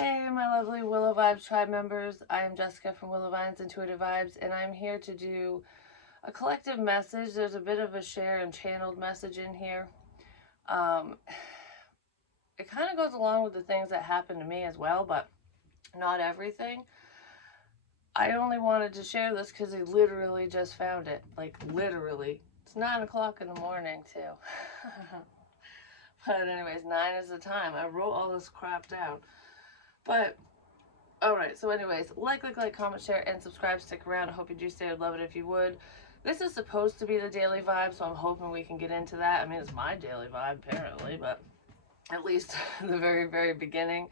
Hey, my lovely Willow Vibes tribe members. I am Jessica from Willow Vines Intuitive Vibes, and I'm here to do a collective message. There's a bit of a share and channeled message in here. Um, it kind of goes along with the things that happened to me as well, but not everything. I only wanted to share this because I literally just found it. Like, literally. It's 9 o'clock in the morning, too. But anyways, 9 is the time. I wrote all this crap down. But alright, so anyways, like, comment, share, and subscribe. Stick around. I hope you do stay. I'd love it if you would. This is supposed to be the daily vibe, so I'm hoping we can get into that. I mean, it's my daily vibe, apparently, but at least the very, very beginning.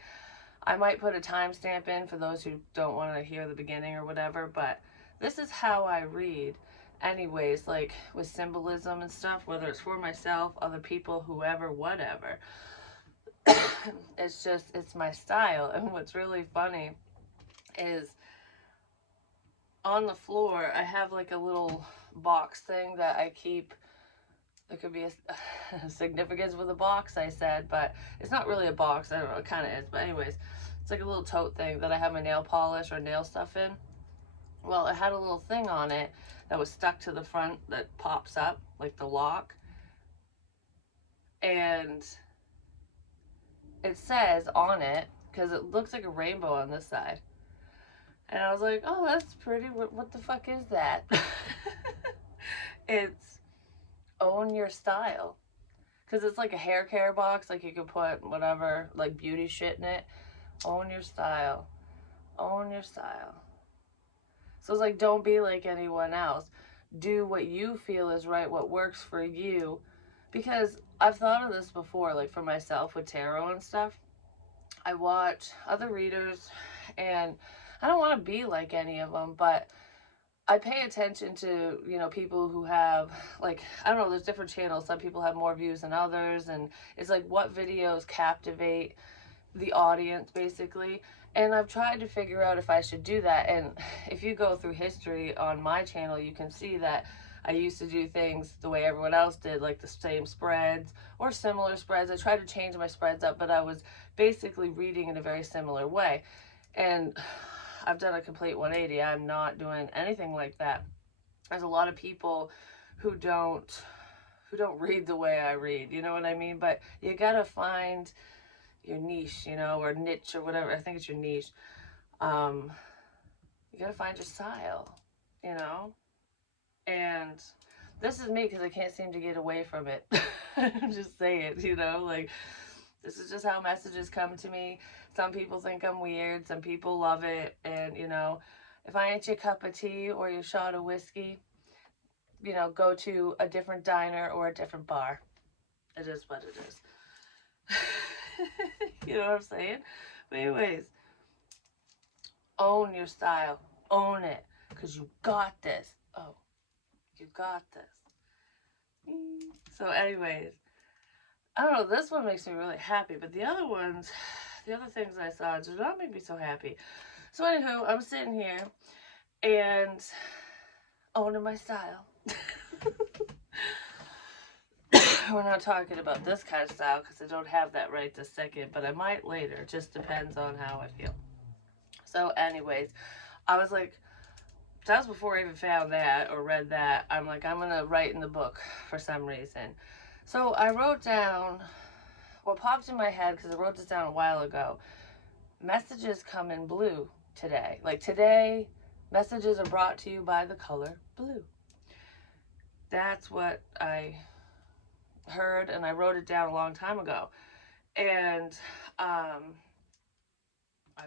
I might put a timestamp in for those who don't want to hear the beginning or whatever, but this is how I read. Anyways, like with symbolism and stuff, whether it's for myself, other people, whoever, whatever. It's my style. And what's really funny is on the floor, I have like a little box thing that I keep. There could be a significance with a box, I said, but it's not really a box. I don't know, it kind of is. But anyways, it's like a little tote thing that I have my nail polish or nail stuff in. Well, it had a little thing on it that was stuck to the front that pops up, like the lock. And it says on it, because it looks like a rainbow on this side. And I was like, oh, that's pretty. What the fuck is that? It's own your style. Because it's like a hair care box. Like you could put whatever, like beauty shit in it. Own your style. Own your style. So it's like, don't be like anyone else. Do what you feel is right, what works for you. Because I've thought of this before, like for myself with tarot and stuff. I watch other readers and I don't want to be like any of them, but I pay attention to, people who have, like, I don't know, there's different channels. Some people have more views than others, and it's like what videos captivate the audience, basically. And I've tried to figure out if I should do that. And if you go through history on my channel, you can see that I used to do things the way everyone else did, like the same spreads or similar spreads. I tried to change my spreads up, but I was basically reading in a very similar way. And I've done a complete 180. I'm not doing anything like that. There's a lot of people who don't read the way I read, you know what I mean? But you gotta find your niche, or niche or whatever. I think it's your niche. You gotta find your style, and this is me because I can't seem to get away from it. Just say it, like this is just how messages come to me. Some people think I'm weird, some people love it, and if I ain't your cup of tea or your shot of whiskey, go to a different diner or a different bar. It is what it is. You know what I'm saying? But anyways, own your style. Own it. Because you got this. Oh, you got this. So anyways, I don't know, this one makes me really happy, but the other things I saw did not make me so happy. So anywho, I'm sitting here and owning my style. We're not talking about this kind of style because I don't have that right this second, but I might later. It just depends on how I feel. So anyways, I was like, that was before I even found that or read that. I'm like, I'm going to write in the book for some reason. So I wrote down what popped in my head, because I wrote this down a while ago. Messages come in blue today. Like today, messages are brought to you by the color blue. That's what I heard, and I wrote it down a long time ago. And I'm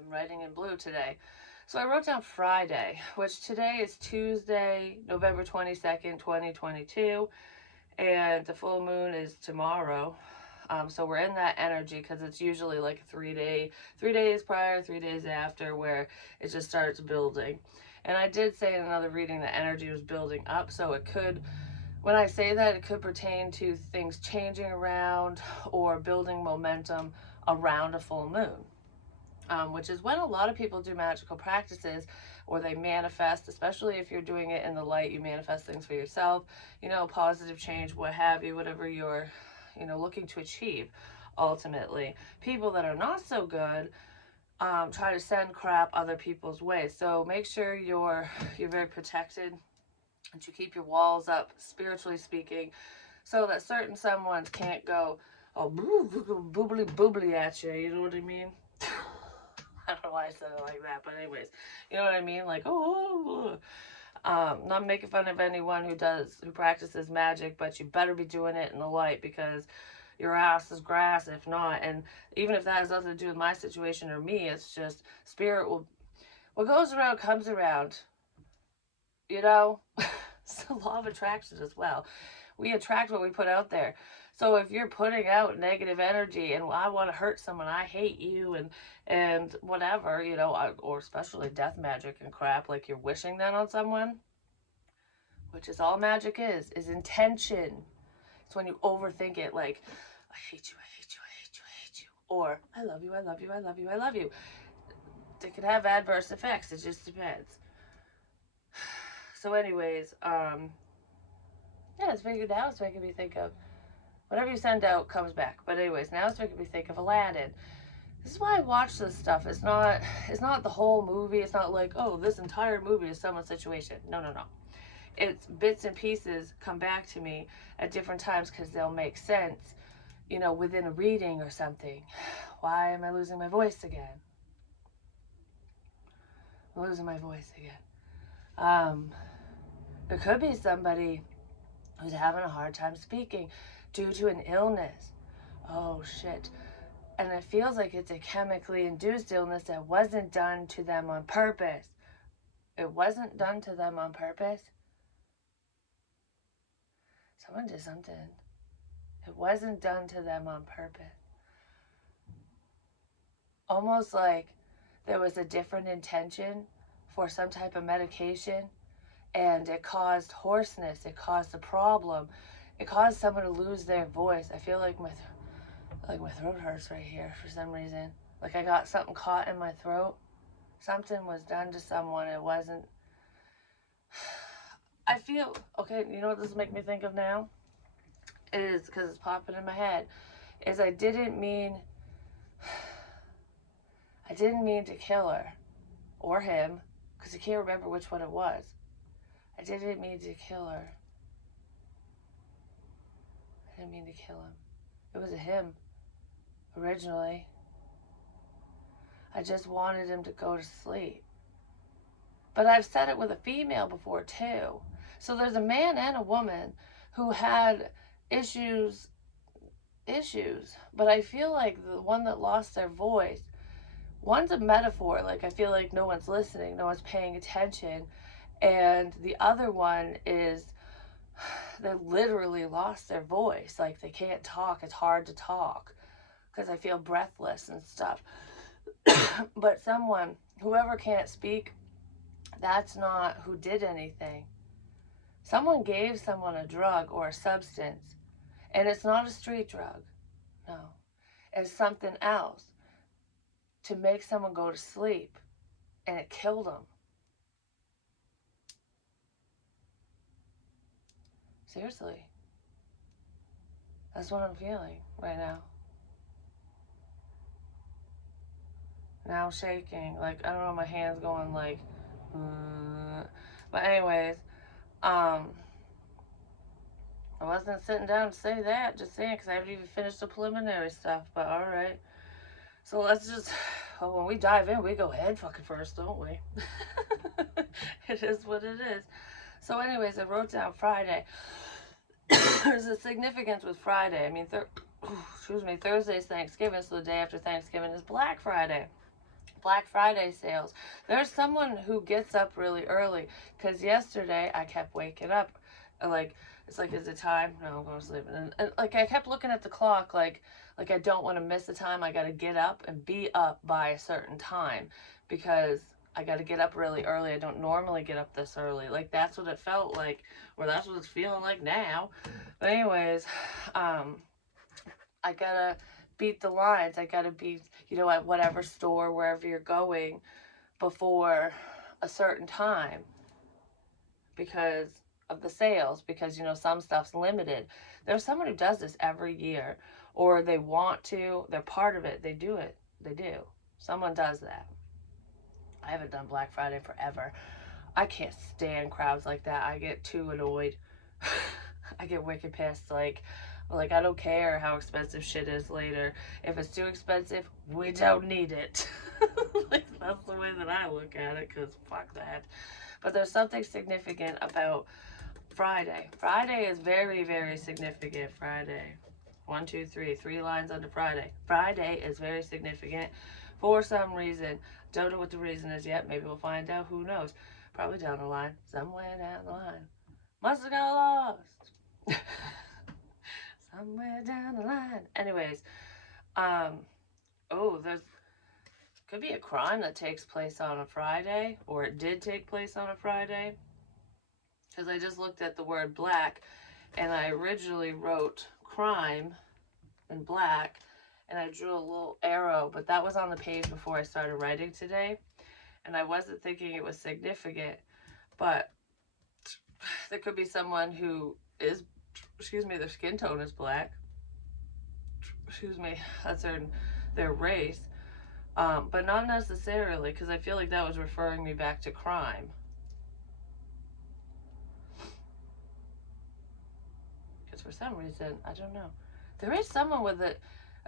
writing in blue today. So I wrote down Friday, which today is Tuesday, November 22nd, 2022. And the full moon is tomorrow. So we're in that energy because it's usually like a 3 days prior, 3 days after, where it just starts building. And I did say in another reading that energy was building up. So it could, when I say that, it could pertain to things changing around or building momentum around a full moon. Which is when a lot of people do magical practices, or they manifest, especially if you're doing it in the light. You manifest things for yourself, positive change, what have you, whatever you're, looking to achieve ultimately. People that are not so good, try to send crap other people's way. So make sure you're very protected, that you keep your walls up, spiritually speaking, so that certain someones can't go, oh, boobly boobly at you. You know what I mean? I don't know why I said it like that, but anyways, you know what I mean? Like, oh, not making fun of anyone who practices magic, but you better be doing it in the light, because your ass is grass if not. And even if that has nothing to do with my situation or me, it's just spirit will, what goes around comes around, you know? It's the law of attraction as well. We attract what we put out there. So if you're putting out negative energy and I want to hurt someone, I hate you, and whatever, you know, or especially death magic and crap, like you're wishing that on someone, which is all magic is intention. It's when you overthink it, like, I hate you, I hate you, I hate you, I hate you, or I love you, I love you, I love you, I love you. They could have adverse effects. It just depends. So anyways, yeah, it's making, now it's making me think of, whatever you send out comes back. But anyways, now it's making me think of Aladdin. This is why I watch this stuff. It's not the whole movie. It's not like, oh, this entire movie is someone's situation. No, no, no. It's bits and pieces come back to me at different times because they'll make sense, you know, within a reading or something. Why am I losing my voice again? I'm losing my voice again. There could be somebody who's having a hard time speaking due to an illness. Oh, shit. And it feels like it's a chemically induced illness that wasn't done to them on purpose. It wasn't done to them on purpose. Someone did something. It wasn't done to them on purpose. Almost like there was a different intention for some type of medication, and it caused hoarseness. It caused a problem. It caused someone to lose their voice. I feel like my throat hurts right here for some reason. Like I got something caught in my throat. Something was done to someone. It wasn't. I feel, okay, you know what this is making me think of now? Is, because it's popping in my head, is I didn't mean to kill her. Or him. Because I can't remember which one it was. I didn't mean to kill her. I didn't mean to kill him. It was a him. Originally. I just wanted him to go to sleep. But I've said it with a female before too. So there's a man and a woman who had issues. But I feel like the one that lost their voice, one's a metaphor. Like I feel like no one's listening, no one's paying attention. And the other one is they literally lost their voice. Like they can't talk. It's hard to talk because I feel breathless and stuff. But whoever can't speak, that's not who did anything. Someone gave someone a drug or a substance, and it's not a street drug. No, it's something else to make someone go to sleep, and it killed them. Seriously. That's what I'm feeling right now. Now I'm shaking. Like, I don't know, my hand's going like, But anyways, I wasn't sitting down to say that, just saying, because I haven't even finished the preliminary stuff, but alright. So let's just, well, when we dive in, we go head fucking first, don't we? It is what it is. So anyways, I wrote down Friday. There's a significance with Friday. I mean, Thursday's Thanksgiving, so the day after Thanksgiving is Black Friday. Black Friday sales. There's someone who gets up really early, because yesterday I kept waking up. Like, it's like, is it time? No, I'm going to sleep. And like, I kept looking at the clock, like I don't want to miss the time. I got to get up and be up by a certain time, because I got to get up really early. I don't normally get up this early. Like, that's what it felt like, or that's what it's feeling like now. But anyways, I gotta beat the lines. I gotta be, at whatever store, wherever you're going, before a certain time, because of the sales, because, some stuff's limited. There's someone who does this every year, or they want to, they're part of it, they do it, they do. Someone does that. I haven't done Black Friday forever. I can't stand crowds like that. I get too annoyed. I get wicked pissed. Like I don't care how expensive shit is later. If it's too expensive, we don't need it. Like that's the way that I look at it. Cause fuck that. But there's something significant about Friday. Friday is very, very significant. Friday. 1, 2, 3. 3 lines under Friday. Friday is very significant for some reason. Don't know what the reason is yet. Maybe we'll find out. Who knows? Probably down the line. Somewhere down the line. Must have got lost. Somewhere down the line. Anyways, there's could be a crime that takes place on a Friday, or it did take place on a Friday. Because I just looked at the word black, and I originally wrote crime in black, and I drew a little arrow, but that was on the page before I started writing today, and I wasn't thinking it was significant, but there could be someone who is, their skin tone is black, that's their race, but not necessarily, because I feel like that was referring me back to crime. Because for some reason, I don't know, there is someone with a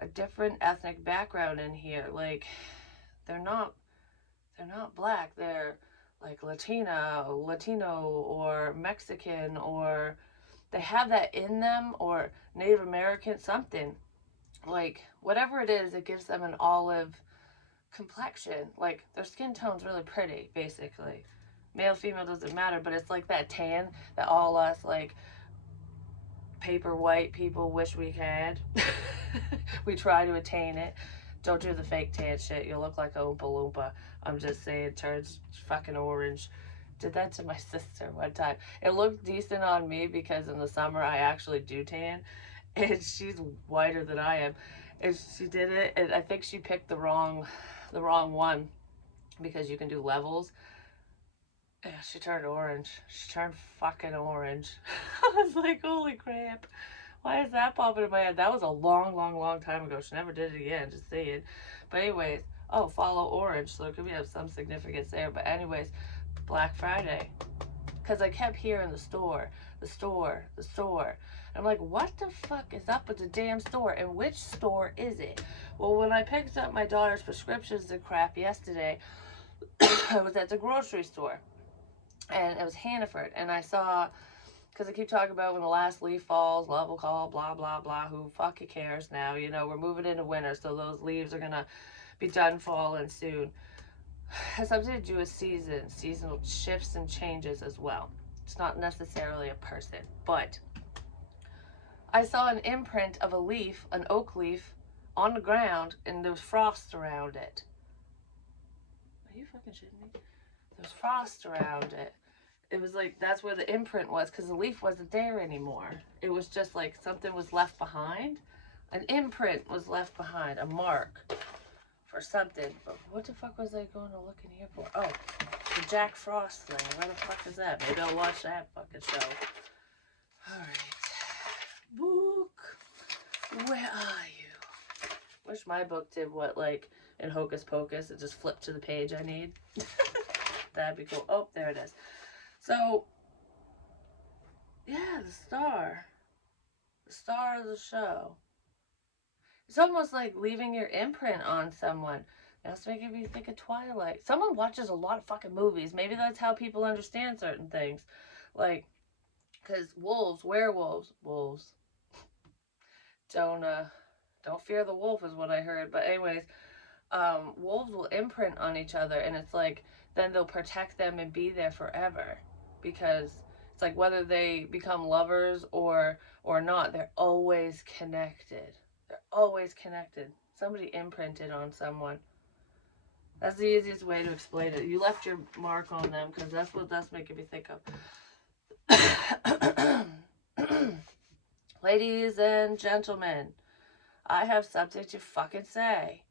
different ethnic background in here. Like, they're not black, they're like Latino or Mexican, or they have that in them, or Native American, something. Like, whatever it is, it gives them an olive complexion. Like, their skin tone's really pretty, basically. Male, female, doesn't matter, but it's like that tan that all us, like, paper white people wish we had. We try to attain it. Don't do the fake tan shit. You'll look like a Oompa Loompa. I'm just saying, it turns fucking orange. Did that to my sister one time. It looked decent on me because in the summer I actually do tan, and she's whiter than I am. And she did it, and I think she picked the wrong one, because you can do levels. Yeah, she turned orange. She turned fucking orange. I was like, holy crap. Why is that popping in my head? That was a long, long, long time ago. She never did it again, just saying. But anyways, follow orange, so it could have some significance there. But anyways, Black Friday. Because I kept hearing the store. And I'm like, what the fuck is up with the damn store? And which store is it? Well, when I picked up my daughter's prescriptions and crap yesterday, I was at the grocery store. And it was Hannaford. And I saw, because I keep talking about when the last leaf falls, love will call, blah, blah, blah. Who fucking cares now? You know, we're moving into winter, so those leaves are going to be done falling soon. It has something to do with seasonal shifts and changes as well. It's not necessarily a person, but I saw an imprint of a leaf, an oak leaf, on the ground, and there was frost around it. Are you fucking shitting me? There's frost around it. It was like, that's where the imprint was, because the leaf wasn't there anymore. It was just like something was left behind. An imprint was left behind, a mark for something. But what the fuck was I going to look in here for? Oh, the Jack Frost thing. Where the fuck is that? Maybe I'll watch that fucking show. Alright. Book. Where are you? Wish my book did what, like, in Hocus Pocus, it just flipped to the page I need. That'd be cool. Oh, there it is. So, yeah, the star of the show. It's almost like leaving your imprint on someone. That's making me think of Twilight. Someone watches a lot of fucking movies. Maybe that's how people understand certain things. Like, because werewolves, don't fear the wolf is what I heard. But anyways, wolves will imprint on each other, and it's like, then they'll protect them and be there forever. Because it's like, whether they become lovers or not, they're always connected. They're always connected. Somebody imprinted on someone. That's the easiest way to explain it. You left your mark on them, because that's what that's making me think of. Ladies and gentlemen, I have something to fucking say.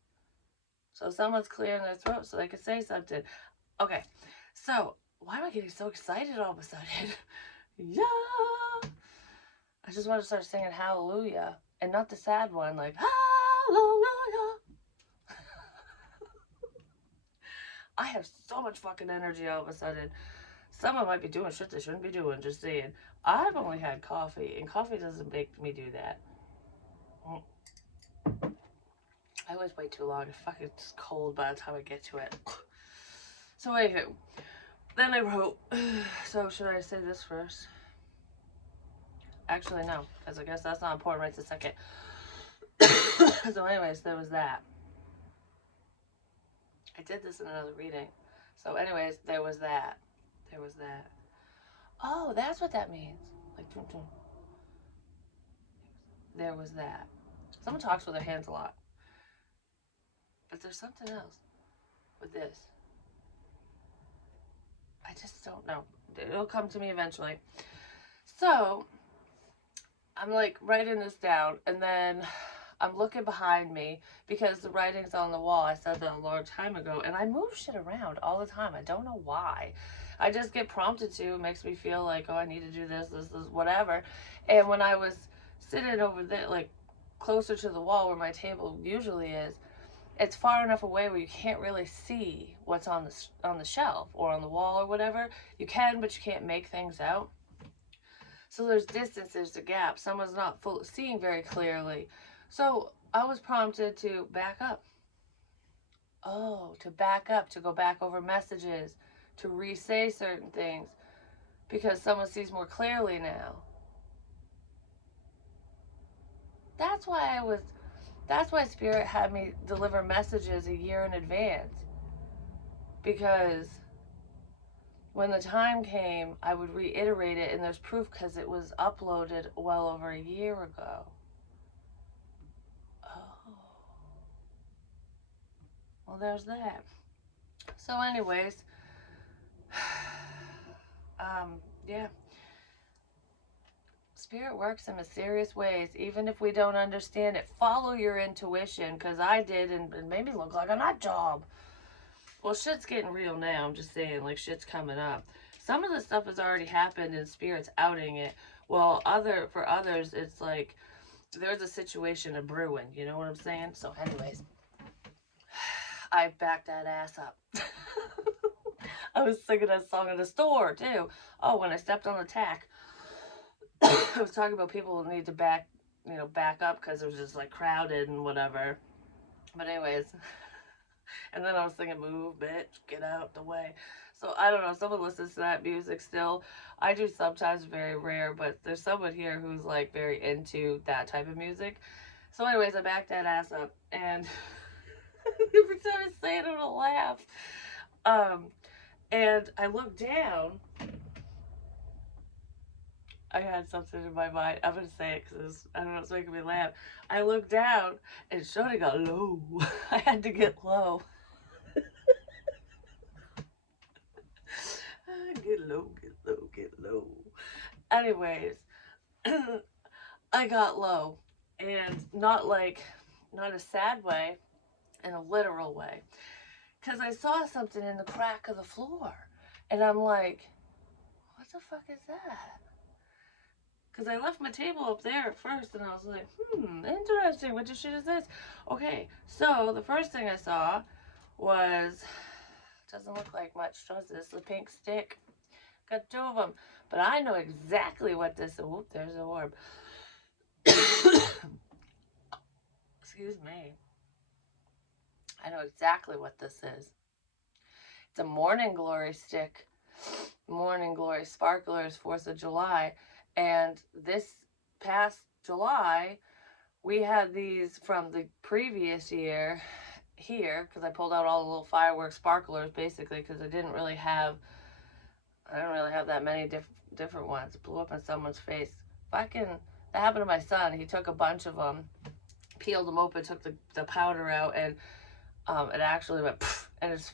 So someone's clearing their throat so they can say something. Okay, so why am I getting so excited all of a sudden? Yeah. I just want to start singing Hallelujah. And not the sad one, like, Hallelujah. I have so much fucking energy all of a sudden. Someone might be doing shit they shouldn't be doing, just saying. I've only had coffee, and coffee doesn't make me do that. I always wait too long. It's fucking cold by the time I get to it. So anywho, then I wrote, so should I say this first? Actually, no, because I guess that's not important right this second. So anyways, there was that. I did this in another reading. So anyways, there was that. There was that. Oh, that's what that means. Like, there was that. Someone talks with their hands a lot. But there's something else with this. I just don't know. It'll come to me eventually. So, I'm like writing this down, and then I'm looking behind me because the writing's on the wall. I said that a long time ago, and I move shit around all the time. I don't know why. I just get prompted to. It makes me feel like, oh, I need to do this, whatever. And when I was sitting over there, like closer to the wall where my table usually is, it's far enough away where you can't really see what's on the shelf or on the wall or whatever. You can, but you can't make things out. So there's distance, there's a gap. Someone's not seeing very clearly. So I was prompted to back up. Oh, to back up, to go back over messages, to re-say certain things because someone sees more clearly now. That's why that's why Spirit had me deliver messages a year in advance. Because when the time came, I would reiterate it, and there's proof because it was uploaded well over a year ago. Oh. Well, there's that. So, anyways, yeah. Spirit works in mysterious ways, even if we don't understand it. Follow your intuition, because I did, and it made me look like a nut job. Well, shit's getting real now. I'm just saying, like, shit's coming up. Some of the stuff has already happened, and Spirit's outing it. Well, for others, it's like there's a situation a brewing. You know what I'm saying? So, anyways, I backed that ass up. I was singing that song in the store too. Oh, when I stepped on the tack, I was talking about people who need to back up because it was just like crowded and whatever. But anyways, and then I was singing "Move, bitch, get out the way." So I don't know. Someone listens to that music still. I do sometimes, very rare, but there's someone here who's like very into that type of music. So anyways, I backed that ass up, and every time I say it, I'm gonna laugh. And I looked down. I had something in my mind. I'm gonna say it because I don't know, it's making me laugh. I looked down and Shorty got low. I had to get low. Get low, get low, get low. Anyways, I got low. And not not a sad way, in a literal way. Because I saw something in the crack of the floor. And I'm like, what the fuck is that? Because I left my table up there at first and I was like, interesting. What the shit is this? Okay, so the first thing I saw was, doesn't look like much, does this? The pink stick. Got two of them. But I know exactly what this is. Whoop, there's an orb. Excuse me. I know exactly what this is. It's a Morning Glory stick. Morning Glory Sparklers, 4th of July. And this past July, we had these from the previous year here, because I pulled out all the little fireworks sparklers, basically, because I don't really have that many different ones. It blew up in someone's face. That happened to my son. He took a bunch of them, peeled them open, took the powder out, and it actually went in his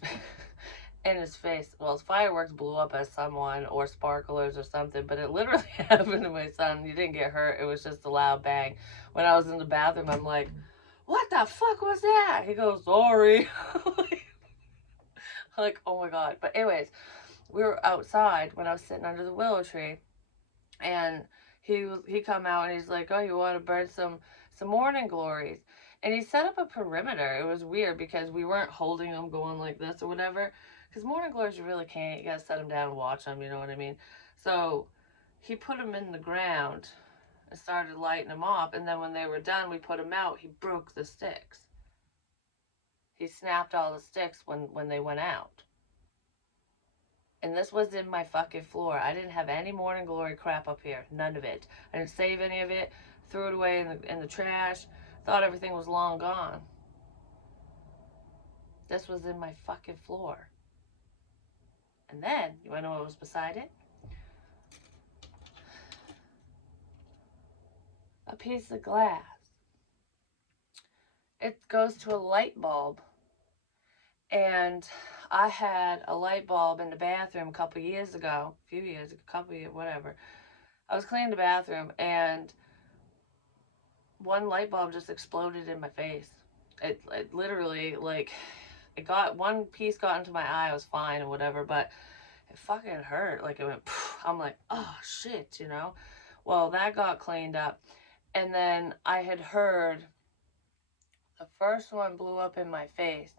face. Well, his fireworks blew up at someone or sparklers or something, but it literally happened to my son. He didn't get hurt. It was just a loud bang. When I was in the bathroom, I'm like, what the fuck was that? He goes, sorry. Like, oh my God. But anyways, we were outside when I was sitting under the willow tree, and he come out and he's like, oh, you want to burn some morning glories? And he set up a perimeter. It was weird because we weren't holding them going like this or whatever. Because morning glories, you really can't. You gotta set them down and watch them, you know what I mean? So he put them in the ground and started lighting them up. And then when they were done, we put them out. He broke the sticks. He snapped all the sticks when they went out. And this was in my fucking floor. I didn't have any morning glory crap up here. None of it. I didn't save any of it. Threw it away in the trash. Thought everything was long gone. This was in my fucking floor. And then, you wanna know what was beside it? A piece of glass. It goes to a light bulb. And I had a light bulb in the bathroom a couple years ago. A few years, a couple years, whatever. I was cleaning the bathroom and one light bulb just exploded in my face. It literally, like, one piece got into my eye. I was fine or whatever, but it fucking hurt. Like, it went, I'm like, oh shit, you know? Well, that got cleaned up. And then I had heard the first one blew up in my face.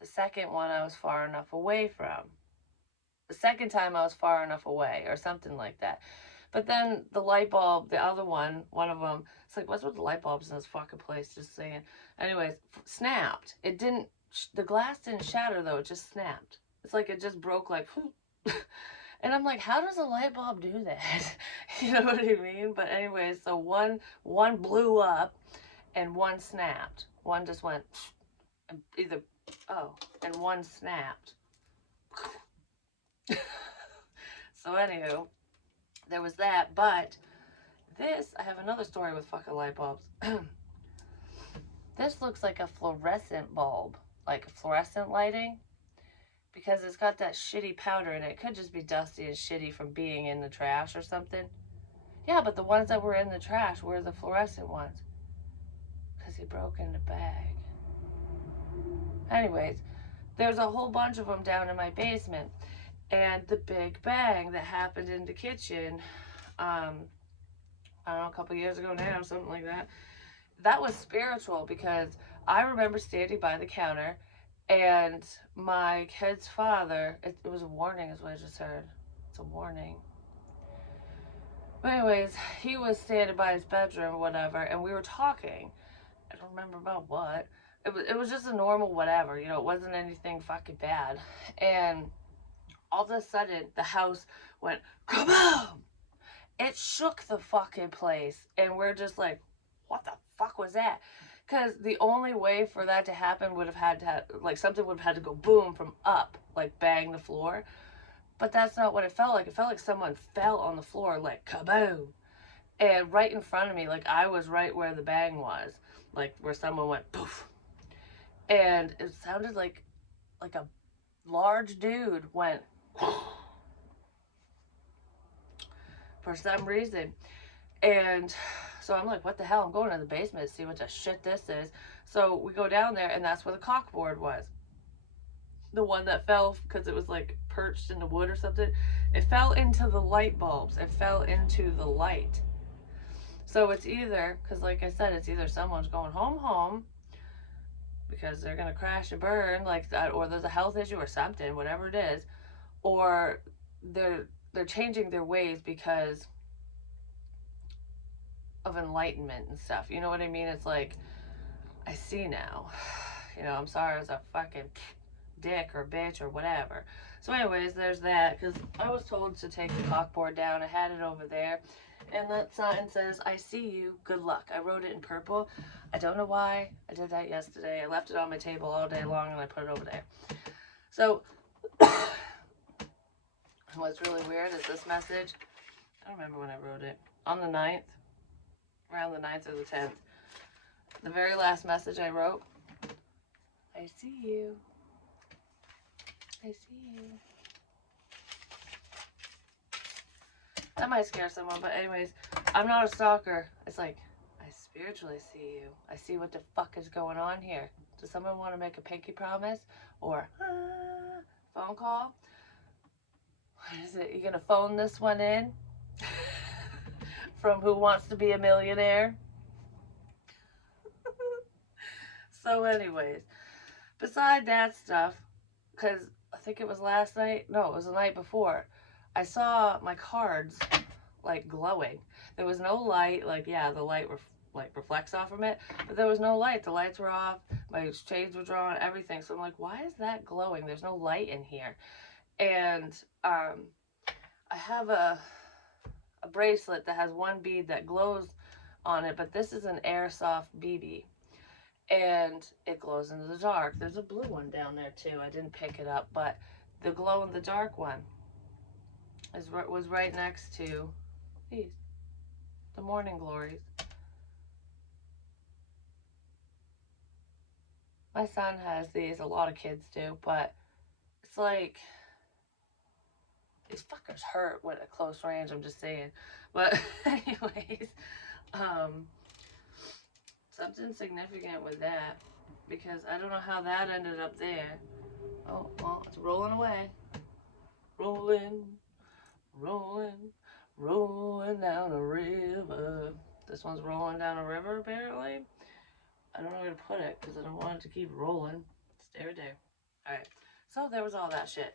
The second one I was far enough away from. The second time I was far enough away or something like that. But then the light bulb, the other one of them, it's like, what's with the light bulbs in this fucking place? Just saying. Anyways, snapped. It didn't, the glass didn't shatter though, it just snapped. It's like it just broke like, and I'm like, how does a light bulb do that? You know what I mean? But anyways, so one blew up and one snapped. One just went, either, and one snapped. So anywho, there was that, but this, I have another story with fucking light bulbs. This looks like a fluorescent bulb, like fluorescent lighting, because it's got that shitty powder in it. It could just be dusty and shitty from being in the trash or something. Yeah, but the ones that were in the trash were the fluorescent ones, because he broke in the bag. Anyways, there's a whole bunch of them down in my basement. And the big bang that happened in the kitchen, I don't know, a couple years ago now, something like that. That was spiritual because I remember standing by the counter and my kid's father, it was a warning is what I just heard. It's a warning. But anyways, he was standing by his bedroom or whatever, and we were talking. I don't remember about what. It was just a normal whatever, you know, it wasn't anything fucking bad. And all of a sudden, the house went, kaboom! It shook the fucking place. And we're just like, what the fuck was that? Because the only way for that to happen would have had to, like, something would have had to go boom from up, like bang the floor. But that's not what it felt like. It felt like someone fell on the floor, like, kaboom. And right in front of me, like, I was right where the bang was. Like, where someone went, poof. And it sounded like a large dude went, for some reason. And so I'm like, what the hell? I'm going to the basement to see what the shit this is. So we go down there, and that's where the caulkboard was. The one that fell because it was like perched in the wood or something. It fell into the light bulbs. It fell into the light. So it's either, because like I said, it's either someone's going home because they're going to crash and burn like that, or there's a health issue or something, whatever it is, or they're changing their ways because of enlightenment and stuff. You know what I mean? It's like, I see now. You know, I'm sorry I was a fucking dick or bitch or whatever. So anyways, there's that, because I was told to take the caulkboard down. I had it over there, and that sign says, I see you, good luck. I wrote it in purple. I don't know why I did that yesterday. I left it on my table all day long, and I put it over there. So what's really weird is this message. I don't remember when I wrote it. On the 9th, around the 9th or the 10th. The very last message I wrote, I see you. I see you. That might scare someone, but anyways, I'm not a stalker. It's like, I spiritually see you. I see what the fuck is going on here. Does someone want to make a pinky promise? Or, phone call? What is it? You gonna phone this one in? From Who Wants to Be a Millionaire? So anyways, beside that stuff, because I think it was last night, no, it was the night before, I saw my cards like glowing. There was no light, like, yeah, the light like reflects off from it, but there was no light. The lights were off, my shades were drawn, everything. So I'm like, why is that glowing? There's no light in here. And I have a bracelet that has one bead that glows on it, but this is an airsoft BB, and it glows in the dark. There's a blue one down there too. I didn't pick it up, but the glow in the dark one was right next to these, the morning glories. My son has these. A lot of kids do, but it's like these fuckers hurt when at close range. I'm just saying. But anyways, um, something significant with that, because I don't know how that ended up there. Oh well, it's rolling away, rolling, rolling, rolling down a river. This one's rolling down a river apparently. I don't know where to put it because I don't want it to keep rolling. Stay or day. Alright. So there was all that shit.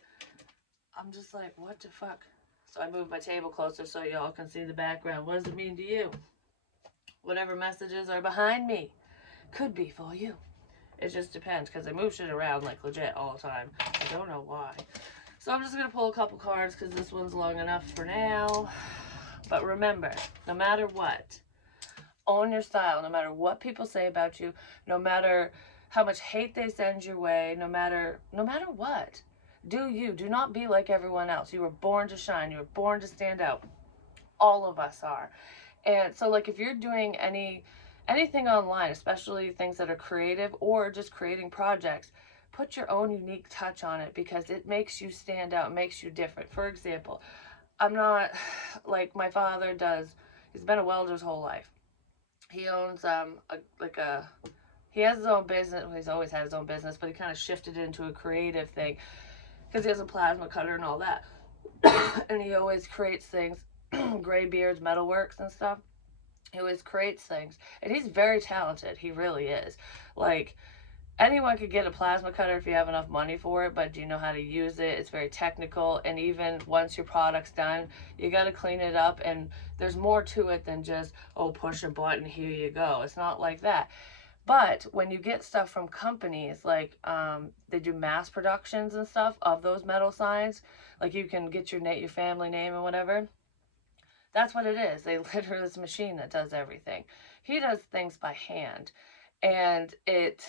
I'm just like, what the fuck? So I moved my table closer so y'all can see the background. What does it mean to you? Whatever messages are behind me could be for you. It just depends because I move shit around like legit all the time. I don't know why. So I'm just going to pull a couple cards because this one's long enough for now. But remember, no matter what, own your style. No matter what people say about you, no matter how much hate they send your way, no matter what, do you. Do not be like everyone else. You were born to shine. You were born to stand out. All of us are. And so like if you're doing anything online, especially things that are creative or just creating projects, put your own unique touch on it because it makes you stand out, makes you different. For example, I'm not like my father does. He's been a welder his whole life. He owns he has his own business. Well, he's always had his own business, but he kind of shifted it into a creative thing because he has a plasma cutter and all that. And he always creates things, gray beards, metalworks and stuff. He always creates things, and he's very talented. He really is. Like anyone could get a plasma cutter if you have enough money for it, but do you know how to use it? It's very technical, and even once your product's done, you got to clean it up, and there's more to it than just, oh, push a button, here you go. It's not like that. But when you get stuff from companies, like they do mass productions and stuff of those metal signs, like you can get your family name and whatever. That's what it is. They literally, this machine that does everything. He does things by hand, and it's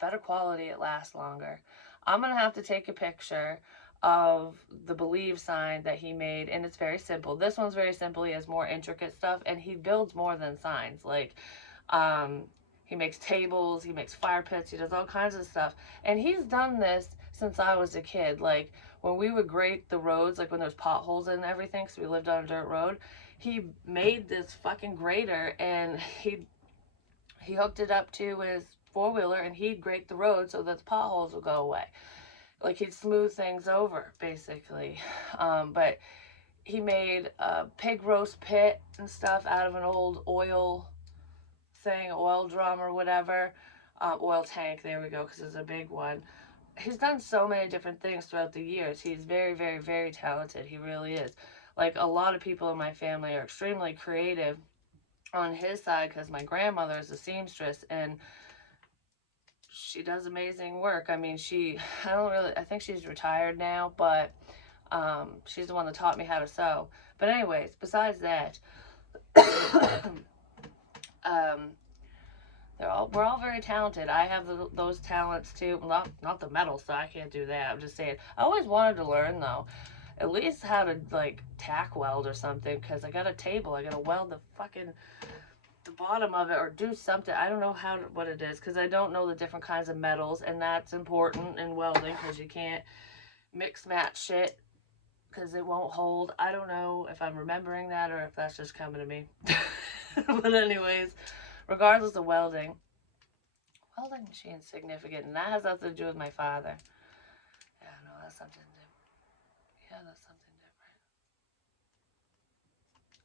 better quality. It lasts longer. I'm gonna have to take a picture of the believe sign that he made, and it's very simple. This one's very simple. He has more intricate stuff, and he builds more than signs. Like, um, he makes tables, he makes fire pits, he does all kinds of stuff, and he's done this since I was a kid. Like when we would grate the roads, like when there's potholes and everything, because we lived on a dirt road, he made this fucking grater, and he hooked it up to his four-wheeler, and he'd grate the road so that the potholes would go away. Like he'd smooth things over, basically. But he made a pig roast pit and stuff out of an old oil thing, oil drum or whatever. Oil tank, there we go, because it's a big one. He's done so many different things throughout the years. He's very, very, very talented. He really is. Like a lot of people in my family are extremely creative on his side because my grandmother is a seamstress, and she does amazing work. I mean, I think she's retired now, but she's the one that taught me how to sew. But anyways, besides that, um, we're all very talented. I have those talents too. Well, not the metal, so I can't do that. I'm just saying. I always wanted to learn though, at least how to like tack weld or something. Because I got a table, I gotta weld the bottom of it or do something. I don't know what it is because I don't know the different kinds of metals, and that's important in welding because you can't mix match shit because it won't hold. I don't know if I'm remembering that or if that's just coming to me. But anyways, regardless of welding machine's significant, and that has nothing to do with my father. Yeah, no, that's something different. Yeah, that's something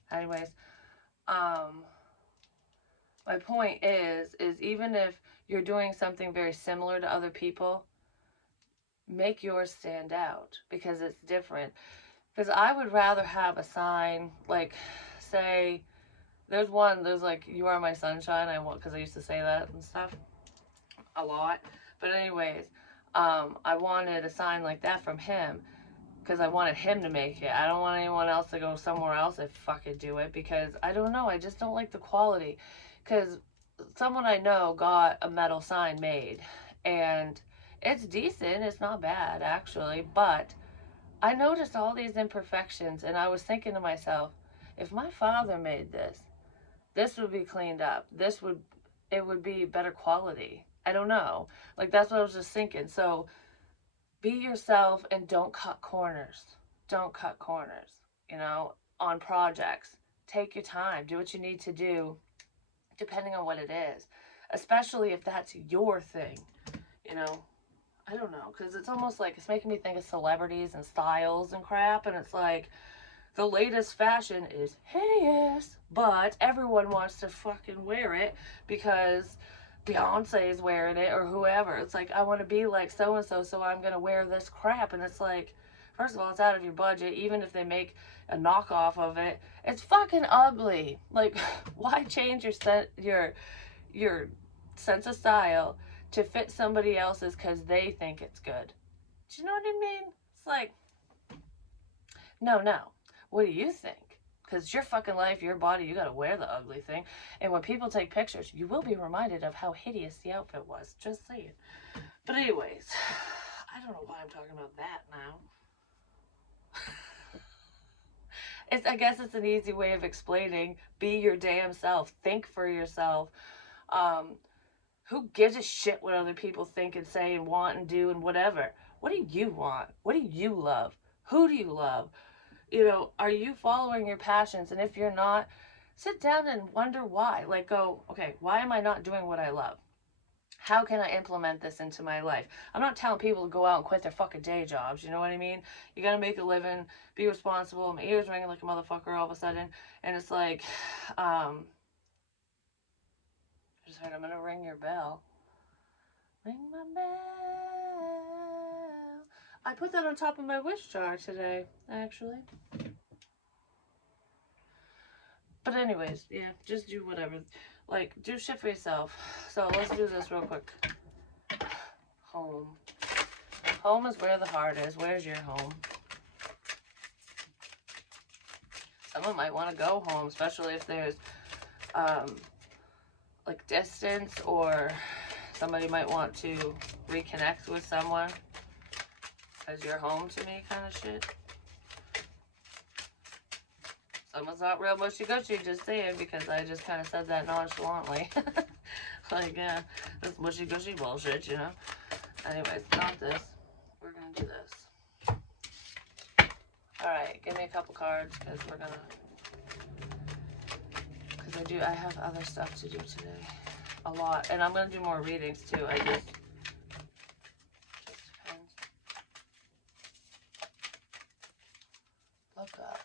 different. Anyways, my point is even if you're doing something very similar to other people, make yours stand out because it's different. Because I would rather have a sign like, say, there's like, "You are my sunshine." Because I used to say that and stuff a lot. But anyways, I wanted a sign like that from him because I wanted him to make it. I don't want anyone else to go somewhere else and fucking do it because I don't know. I just don't like the quality. Because someone I know got a metal sign made and it's decent. It's not bad actually, but I noticed all these imperfections and I was thinking to myself, if my father made this, this would be cleaned up. It would be better quality. I don't know. Like that's what I was just thinking. So be yourself and don't cut corners. Don't cut corners, you know, on projects. Take your time. Do what you need to do depending on what it is. Especially if that's your thing, you know. I don't know, because it's almost like it's making me think of celebrities and styles and crap, and it's like the latest fashion is hideous, but everyone wants to fucking wear it because Beyonce is wearing it or whoever. It's like, I want to be like so and so, so I'm going to wear this crap. And it's like, first of all, it's out of your budget. Even if they make a knockoff of it, it's fucking ugly. Like, why change your sense of style to fit somebody else's because they think it's good? Do you know what I mean? It's like, no. What do you think? Because it's your fucking life, your body, you gotta wear the ugly thing. And when people take pictures, you will be reminded of how hideous the outfit was. Just saying. But anyways, I don't know why I'm talking about that now. I guess it's an easy way of explaining. Be your damn self. Think for yourself. Um, who gives a shit what other people think and say and want and do and whatever? What do you want? What do you love? Who do you love? You know, are you following your passions? And if you're not, sit down and wonder why. Like, go, okay, why am I not doing what I love? How can I implement this into my life? I'm not telling people to go out and quit their fucking day jobs. You know what I mean? You gotta make a living, be responsible. My ears ringing like a motherfucker all of a sudden. And it's like, I just heard I'm gonna ring your bell. Ring my bell. I put that on top of my wish jar today, actually. But anyways, yeah, just do whatever. Like, do shit for yourself. So let's do this real quick. Home. Home is where the heart is. Where's your home? Someone might want to go home, especially if there's like distance, or somebody might want to reconnect with someone because you're home to me kind of shit. Someone's not real mushy-gushy, just saying, because I just kind of said that nonchalantly. Like, yeah, that's mushy-gushy bullshit, you know? Anyways, not this. We're gonna do this. Alright, give me a couple cards, because we're gonna... Because I have other stuff to do today. A lot. And I'm gonna do more readings, too. Just depends. Look up.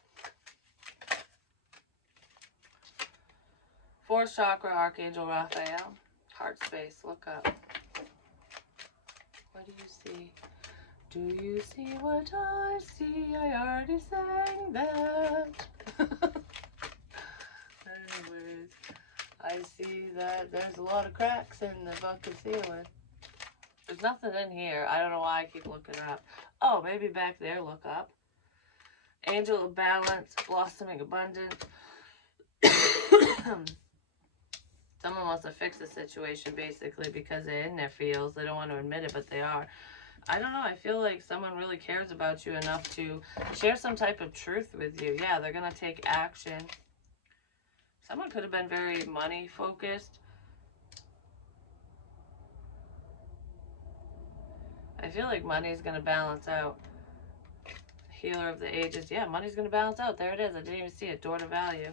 Fourth chakra, Archangel Raphael. Heart space, look up. What do you see? Do you see what I see? I already sang that. Anyways, I see that there's a lot of cracks in the fucking ceiling. There's nothing in here. I don't know why I keep looking up. Oh, maybe back there, look up. Angel of balance, blossoming abundance. Someone wants to fix the situation, basically, because they're in their feels. They don't want to admit it, but they are. I don't know. I feel like someone really cares about you enough to share some type of truth with you. Yeah, they're going to take action. Someone could have been very money-focused. I feel like money's going to balance out. Healer of the ages. Yeah, money's going to balance out. There it is. I didn't even see it. Door to value.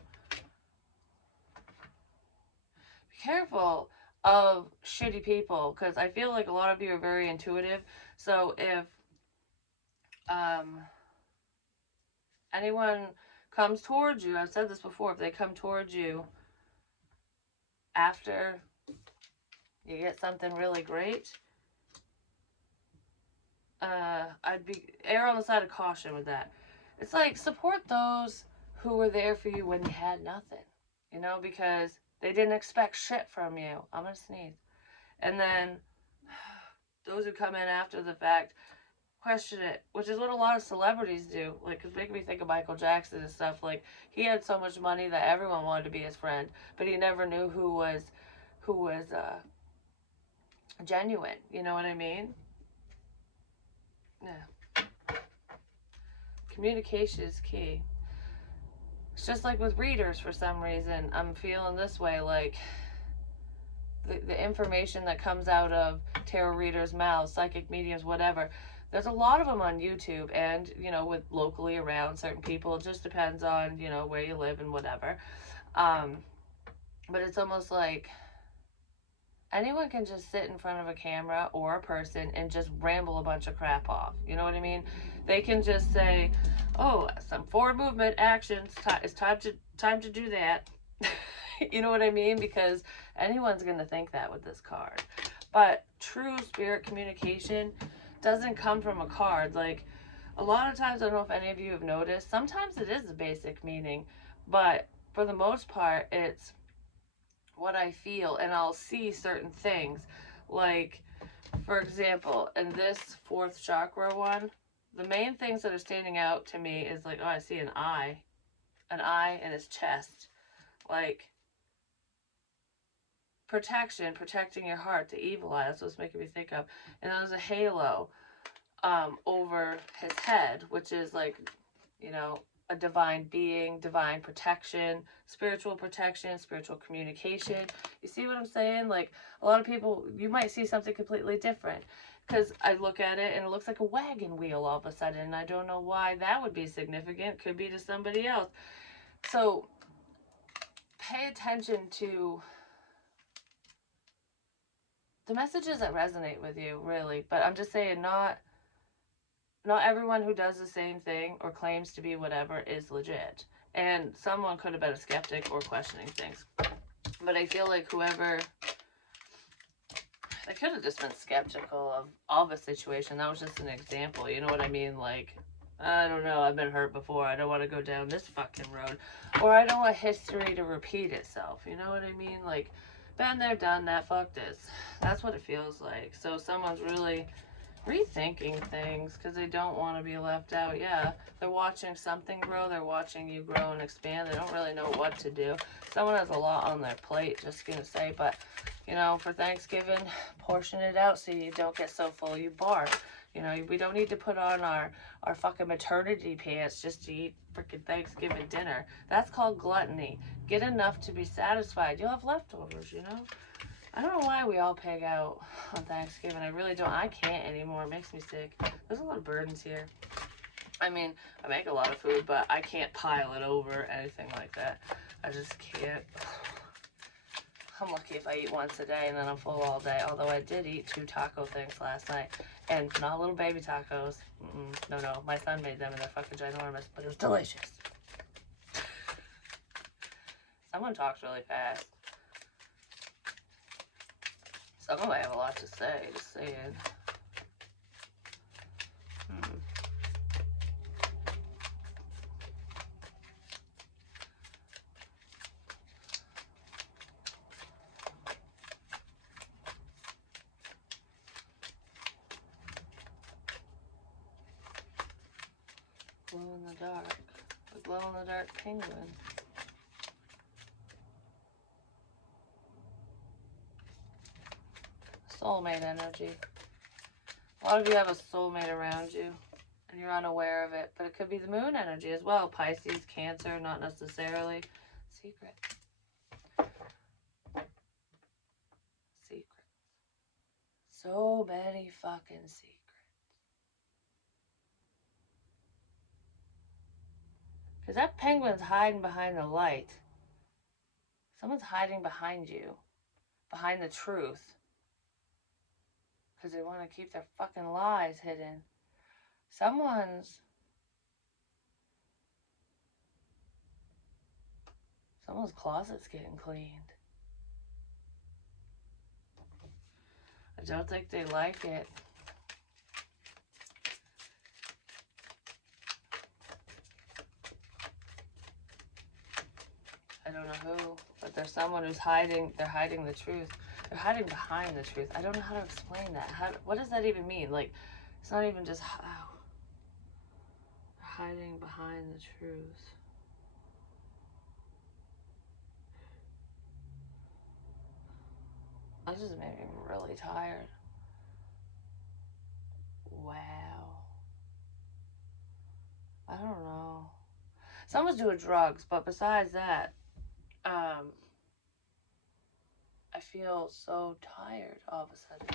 Careful of shitty people, because I feel like a lot of you are very intuitive. So if anyone comes towards you, I've said this before, if they come towards you after you get something really great, I'd be err on the side of caution with that. It's like support those who were there for you when you had nothing, you know, because they didn't expect shit from you. I'm gonna sneeze. And then those who come in after the fact question it, which is what a lot of celebrities do. Like, it's making me think of Michael Jackson and stuff. Like, he had so much money that everyone wanted to be his friend, but he never knew who was genuine. You know what I mean? Yeah. Communication is key. It's just like with readers. For some reason, I'm feeling this way. Like, the information that comes out of tarot readers' mouths, psychic mediums, whatever. There's a lot of them on YouTube, and with locally around certain people. It just depends on where you live and whatever. Um, but it's almost like anyone can just sit in front of a camera or a person and just ramble a bunch of crap off. You know what I mean? They can just say, "Oh, some forward movement actions. It's time to do that." You know what I mean? Because anyone's going to think that with this card. But true spirit communication doesn't come from a card. Like, a lot of times, I don't know if any of you have noticed, sometimes it is a basic meaning, but for the most part, it's what I feel, and I'll see certain things. Like, for example, in this fourth chakra one, the main things that are standing out to me is like, oh, I see an eye in his chest. Like, protecting your heart, the evil eye. That's what it's making me think of. And there's a halo over his head, which is like, a divine being, divine protection, spiritual communication. You see what I'm saying? Like, a lot of people, you might see something completely different. Because I look at it and it looks like a wagon wheel all of a sudden, and I don't know why that would be significant. Could be to somebody else. So pay attention to the messages that resonate with you, really. But I'm just saying, not everyone who does the same thing or claims to be whatever is legit. And someone could have been a skeptic or questioning things. But I feel like whoever, they could have just been skeptical of a situation. That was just an example. You know what I mean? Like, I don't know, I've been hurt before. I don't want to go down this fucking road. Or I don't want history to repeat itself. You know what I mean? Like, been there, done that, fuck this. That's what it feels like. So someone's really rethinking things because they don't want to be left out. Yeah, they're watching something grow. They're watching you grow and expand. They don't really know what to do. Someone has a lot on their plate, just gonna say. But for Thanksgiving, portion it out so you don't get so full you barf. We don't need to put on our fucking maternity pants just to eat freaking Thanksgiving dinner. That's called gluttony. Get enough to be satisfied. You'll have leftovers. I don't know why we all pig out on Thanksgiving. I really don't. I can't anymore. It makes me sick. There's a lot of burdens here. I mean, I make a lot of food, but I can't pile it over, anything like that. I just can't. I'm lucky if I eat once a day and then I'm full all day. Although I did eat 2 taco things last night. And not little baby tacos. No. My son made them and they're fucking ginormous. But it was delicious. Someone talks really fast. Someone might have a lot to say, just saying. Glow in the dark. The glow in the dark penguin. Soulmate energy. A lot of you have a soulmate around you and you're unaware of it, but it could be the moon energy as well. Pisces, Cancer, not necessarily. Secret. Secrets. So many fucking secrets. Because that penguin's hiding behind the light. Someone's hiding behind you. Behind the truth. Because they want to keep their fucking lies hidden. Someone's closet's getting cleaned. I don't think they like it. I don't know who, but there's someone who's hiding. They're hiding the truth. They're hiding behind the truth. I don't know how to explain that. What does that even mean? Like, it's not even just how. Hiding behind the truth. That just made me really tired. Wow. I don't know. Someone's doing drugs, but besides that, I feel so tired all of a sudden.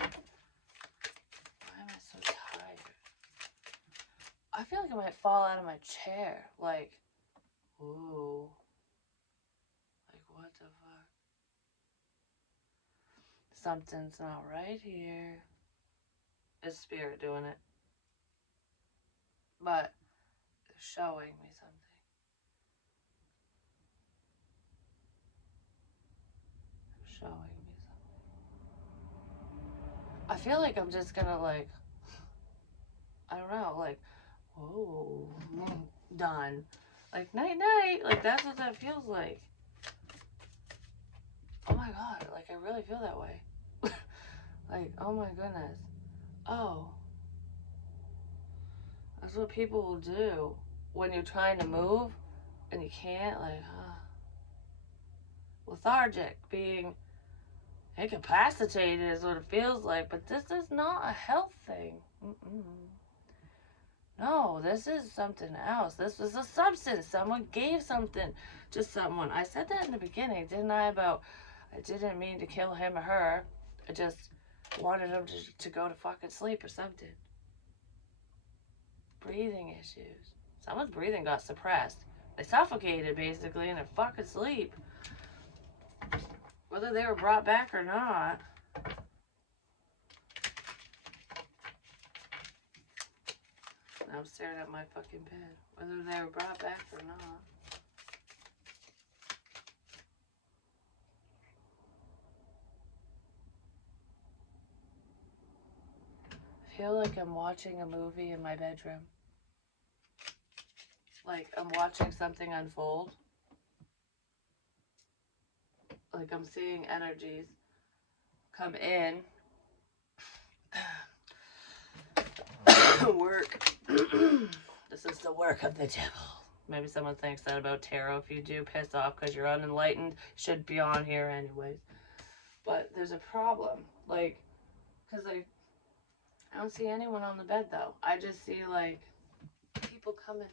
Why am I so tired? I feel like I might fall out of my chair. Like, ooh. Like, what the fuck? Something's not right here. It's spirit doing it. But they're showing me something. They're showing me something. I feel like I'm just gonna, like, I don't know, like, whoa, done. Like, night night. Like, that's what that feels like. Oh my god, like, I really feel that way. Like, oh my goodness. Oh. That's what people will do when you're trying to move and you can't, like, lethargic, being incapacitated is what it feels like, but this is not a health thing. No, this is something else. This was a substance. Someone gave something to someone. I said that in the beginning, didn't I? About I didn't mean to kill him or her. I just wanted him to go to fucking sleep or something. Breathing issues. Someone's breathing got suppressed. They suffocated basically in their fucking sleep. Whether they were brought back or not. Now I'm staring at my fucking bed. Whether they were brought back or not. I feel like I'm watching a movie in my bedroom. Like I'm watching something unfold. Like I'm seeing energies come in. Work. This is the work of the devil. Maybe someone thinks that about tarot. If you do, piss off because you're unenlightened. Should be on here anyways. But there's a problem. Like, because I don't see anyone on the bed though. I just see like people coming.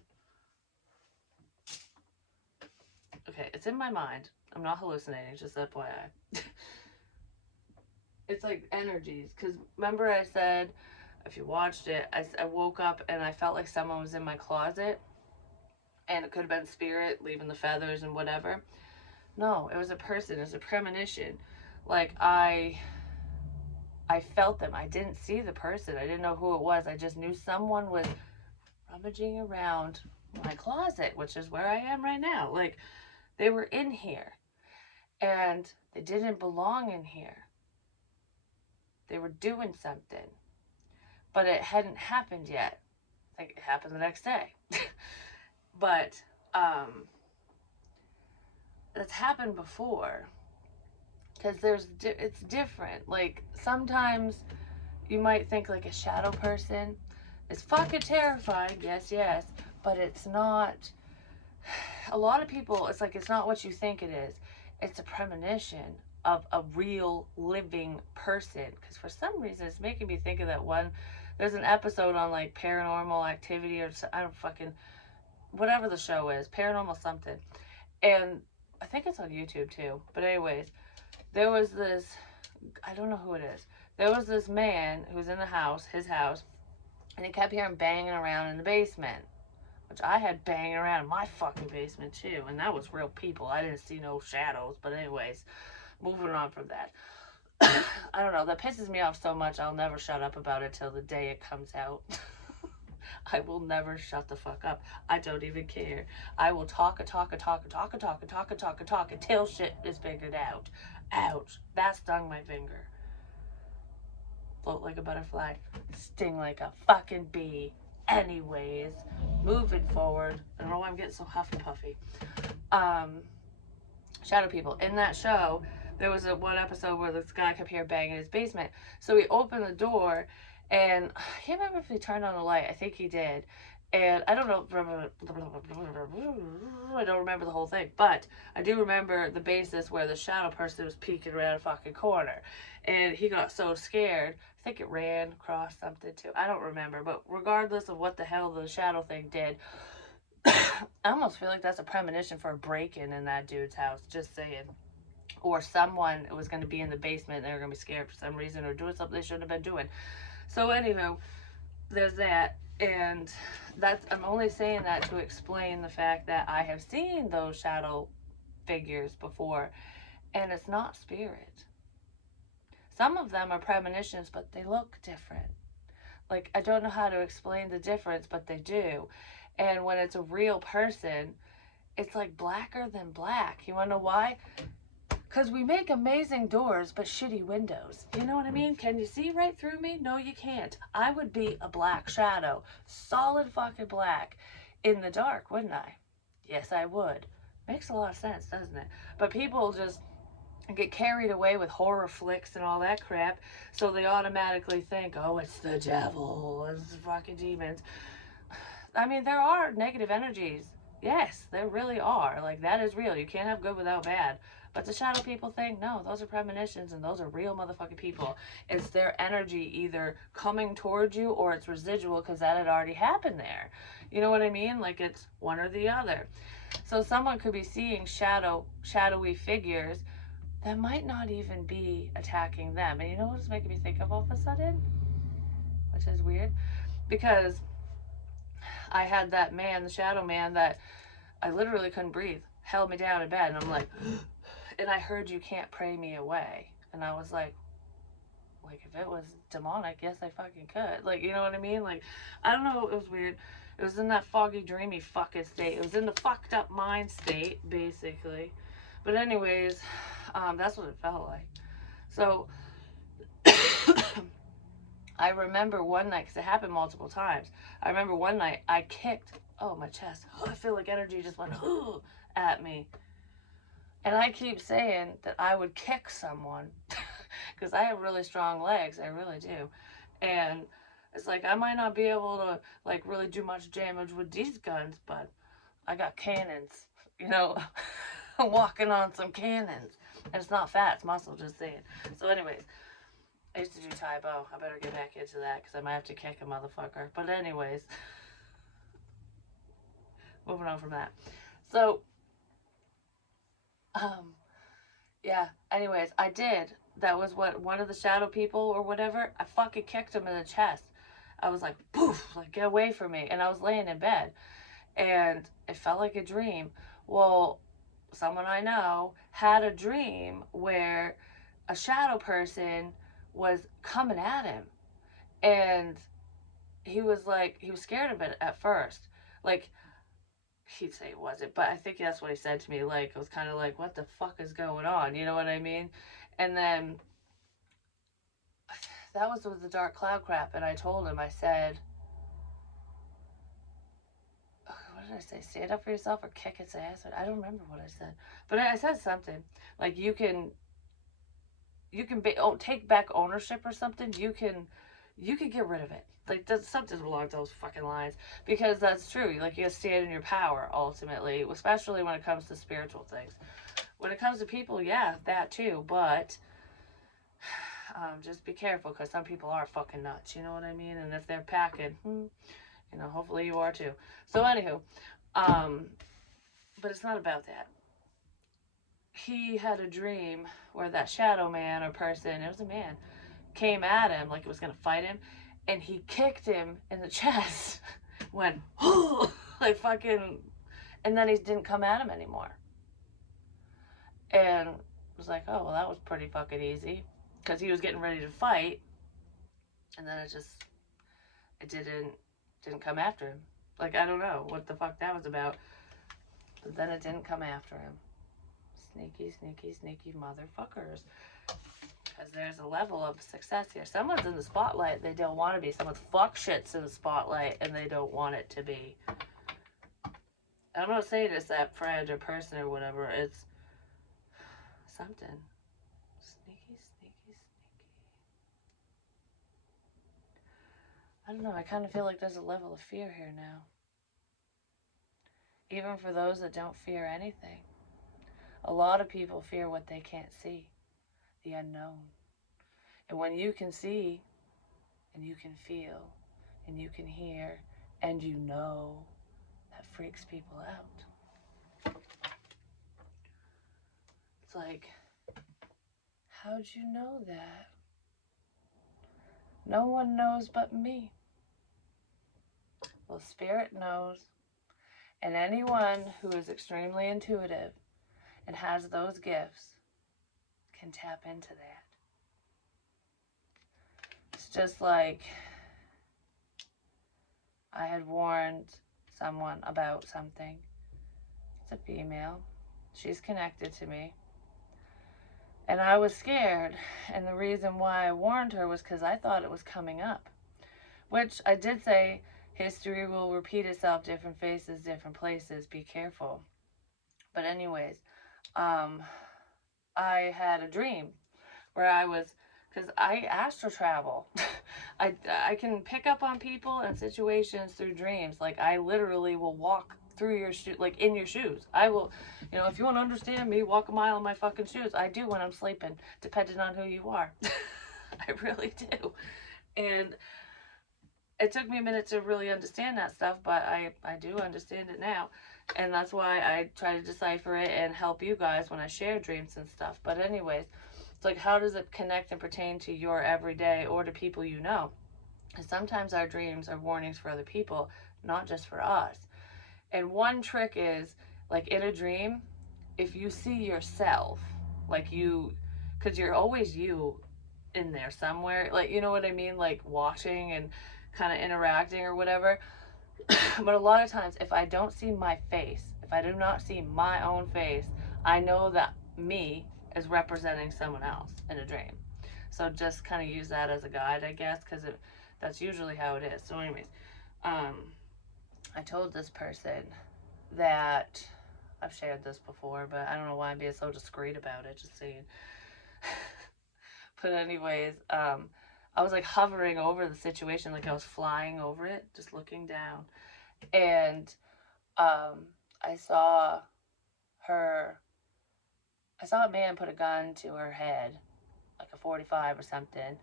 Okay, it's in my mind. I'm not hallucinating, just FYI. It's like energies. Because remember I said, if you watched it, I woke up and I felt like someone was in my closet. And it could have been spirit leaving the feathers and whatever. No, it was a person. It was a premonition. Like I felt them. I didn't see the person. I didn't know who it was. I just knew someone was rummaging around my closet, which is where I am right now. Like they were in here and they didn't belong in here. They were doing something, but it hadn't happened yet. Like it happened the next day. But that's happened before. Because it's different. Like sometimes you might think like a shadow person is fucking terrifying. Yes, but it's not. A lot of people, it's like it's not what you think it is. It's a premonition of a real living person. Because for some reason, it's making me think of that one. There's an episode on like paranormal activity or I don't fucking whatever the show is, paranormal something, and I think it's on YouTube too. But anyways, there was this, I don't know who it is. There was this man who's in the house, his house, and he kept hearing banging around in the basement, which I had banging around in my fucking basement too, and that was real people. I didn't see no shadows, but anyways, moving on from that. I don't know, that pisses me off so much, I'll never shut up about it till the day it comes out. I will never shut the fuck up. I don't even care. I will talk until shit is figured out. Ouch. That stung my finger. float like a butterfly, sting like a fucking bee. Anyways, moving forward. I don't know why I'm getting so huffy puffy. Shadow people. In that show, there was one episode where this guy kept hearing banging in his basement. So he opened the door, and I can't remember if he turned on the light. I think he did. And I don't know. I don't remember the whole thing, but I do remember the basis where the shadow person was peeking around a fucking corner, and he got so scared. I think it ran across something too. I don't remember, but regardless of what the hell the shadow thing did, I almost feel like that's a premonition for a break-in in that dude's house. Just saying. Or someone was going to be in the basement and they were going to be scared for some reason or doing something they shouldn't have been doing. So anywho, there's that. And that's, I'm only saying that to explain the fact that I have seen those shadow figures before, and it's not spirit. Some of them are premonitions, but they look different. Like, I don't know how to explain the difference, but they do. And when it's a real person, it's like blacker than black. You want to know why? Because we make amazing doors, but shitty windows. You know what I mean? Can you see right through me? No, you can't. I would be a black shadow. Solid fucking black in the dark, wouldn't I? Yes, I would. Makes a lot of sense, doesn't it? But people just get carried away with horror flicks and all that crap, so they automatically think, oh, it's the devil, it's fucking demons. I mean, there are negative energies. Yes, there really are. Like, that is real. You can't have good without bad. But the shadow people think, no, those are premonitions and those are real motherfucking people. It's their energy either coming towards you or it's residual because that had already happened there. You know what I mean? Like, it's one or the other. So someone could be seeing shadowy figures that might not even be attacking them. And you know what it's making me think of all of a sudden? Which is weird. Because I had that man, the shadow man, that I literally couldn't breathe, held me down in bed, and I'm like, and I heard you can't pray me away. And I was like, if it was demonic, yes, I fucking could. Like, you know what I mean? Like, I don't know, it was weird. It was in that foggy, dreamy fucking state. It was in the fucked up mind state, basically. But anyways, that's what it felt like. So, I remember one night, because it happened multiple times. I remember one night I kicked, oh, my chest. Oh, I feel like energy just went at me. And I keep saying that I would kick someone because I have really strong legs. I really do. And it's like I might not be able to like really do much damage with these guns, but I got cannons. You know, I'm walking on some cannons. And it's not fat, it's muscle, just saying. So anyways, I used to do Taebo. I better get back into that because I might have to kick a motherfucker. But anyways, moving on from that. So, yeah, anyways, I did. That was what, one of the shadow people or whatever, I fucking kicked him in the chest. I was like, poof, like, get away from me. And I was laying in bed. And it felt like a dream. Well, someone I know had a dream where a shadow person was coming at him. And he was like, he was scared of it at first. Like, he'd say it wasn't, but I think that's what he said to me. Like, it was kind of like, what the fuck is going on? You know what I mean? And then that was with the dark cloud crap. And I told him, I said, what did I say? Stand up for yourself or kick its ass? I don't remember what I said, but I said something like you can take back ownership or something. You can get rid of it. Like, that's something along those fucking lines, because that's true. Like, you gotta stand in your power ultimately, especially when it comes to spiritual things. When it comes to people, yeah, that too, but just be careful because some people are fucking nuts. You know what I mean? And if they're packing, you know, hopefully you are too. So anywho, but it's not about that. He had a dream where that shadow man or person, it was a man, came at him like it was gonna fight him, and he kicked him in the chest. Went like fucking, and then he didn't come at him anymore. And was like, oh well, that was pretty fucking easy, because he was getting ready to fight, and then it didn't come after him. Like, I don't know what the fuck that was about, but then it didn't come after him. Sneaky, sneaky, sneaky motherfuckers. Because there's a level of success here. Someone's in the spotlight, they don't want to be. Someone's fuck shit's in the spotlight and they don't want it to be. I'm not saying it's that friend or person or whatever. It's something. Sneaky, sneaky, sneaky. I don't know. I kind of feel like there's a level of fear here now. Even for those that don't fear anything. A lot of people fear what they can't see. The unknown. And when you can see, and you can feel, and you can hear, and you know, that freaks people out. It's like, how'd you know that? No one knows but me. Well, Spirit knows. And anyone who is extremely intuitive and has those gifts can tap into that. It's just like I had warned someone about something. It's a female. She's connected to me. And I was scared. And the reason why I warned her was because I thought it was coming up. Which I did say, history will repeat itself, different faces, different places. Be careful. But anyways, I had a dream where I was, because I astral travel. I can pick up on people and situations through dreams. Like I literally will walk through your shoe, like in your shoes. I will, if you want to understand me, walk a mile in my fucking shoes. I do when I'm sleeping, depending on who you are. I really do. And it took me a minute to really understand that stuff, but I do understand it now. And that's why I try to decipher it and help you guys when I share dreams and stuff. But anyways, it's like, how does it connect and pertain to your everyday or to people you know? And sometimes our dreams are warnings for other people, not just for us. And one trick is, like in a dream, if you see yourself, like you, because you're always you in there somewhere, like, you know what I mean? Like watching and kind of interacting or whatever. But a lot of times, if I don't see my face, if I do not see my own face, I know that me is representing someone else in a dream. So just kind of use that as a guide, I guess, because that's usually how it is. So anyways, I told this person that, I've shared this before, but I don't know why I'm being so discreet about it, just saying. But anyways, I was like hovering over the situation, like I was flying over it, just looking down. And I saw a man put a gun to her head, like a 45 or something.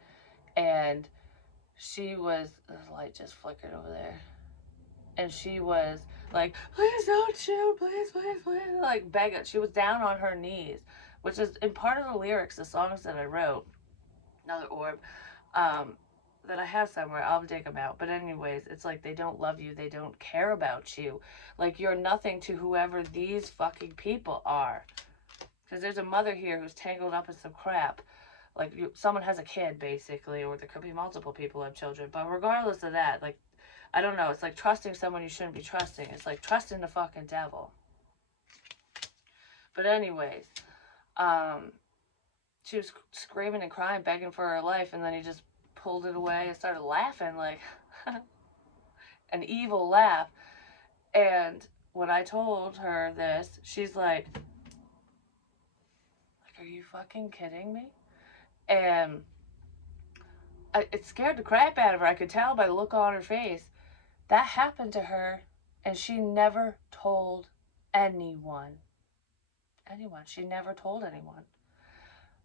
And the light just flickered over there. And she was like, please don't shoot, please, please, please, like begging. She was down on her knees, which is in part of the lyrics, the songs that I wrote. Another orb. That I have somewhere. I'll dig them out. But anyways, it's like they don't love you. They don't care about you. Like you're nothing to whoever these fucking people are. Because there's a mother here who's tangled up in some crap. Like someone has a kid, basically. Or there could be multiple people who have children. But regardless of that, like, I don't know. It's like trusting someone you shouldn't be trusting. It's like trusting the fucking devil. But anyways, she was screaming and crying, begging for her life. And then he just pulled it away and started laughing, like an evil laugh. And when I told her this, she's like, are you fucking kidding me? And it scared the crap out of her. I could tell by the look on her face. That happened to her, and she never told anyone. She never told anyone.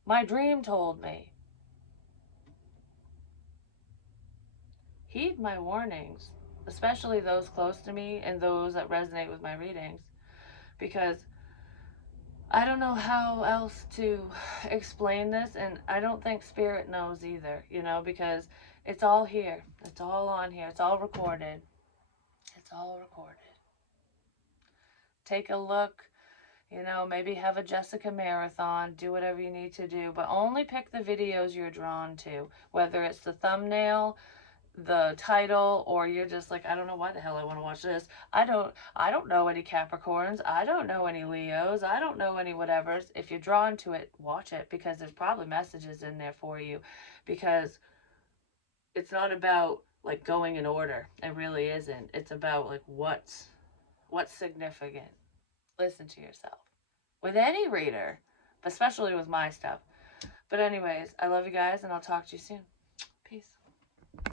My dream told me. Heed my warnings, especially those close to me and those that resonate with my readings, because I don't know how else to explain this, and I don't think Spirit knows either, because it's all here. It's all on here. It's all recorded. It's all recorded. Take a look, maybe have a Jessica marathon, do whatever you need to do, but only pick the videos you're drawn to, whether it's the thumbnail, the title, or you're just like, I don't know why the hell I want to watch this. I don't know any Capricorns. I don't know any Leos. I don't know any whatevers. If you're drawn to it, watch it, because there's probably messages in there for you, because it's not about like going in order. It really isn't. It's about like what's significant. Listen to yourself. With any reader, but especially with my stuff. But anyways, I love you guys, and I'll talk to you soon. Peace.